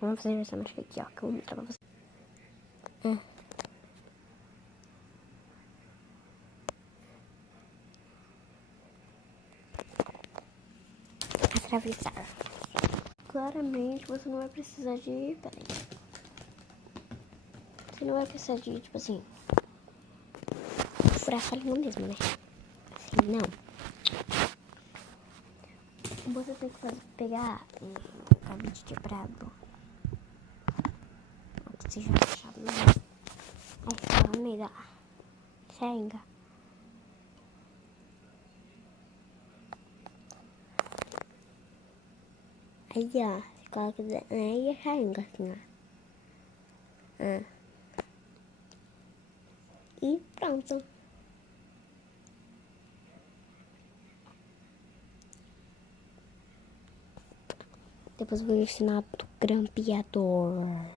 Vamos fazer essa mágica aqui, ó, que eu vou mostrar pra você. Atravessar. Claramente você não vai precisar de... Peraí. Você não vai precisar de, tipo assim... furar sua língua mesmo, né? Assim, não. Você tem que pegar um cabide de prado. Que seja fechado, né? Aí você vai no meio da seringa. Aí, ó, você coloca aí a seringa, assim, ó. E pronto. Depois eu vou ensinar do grampeador.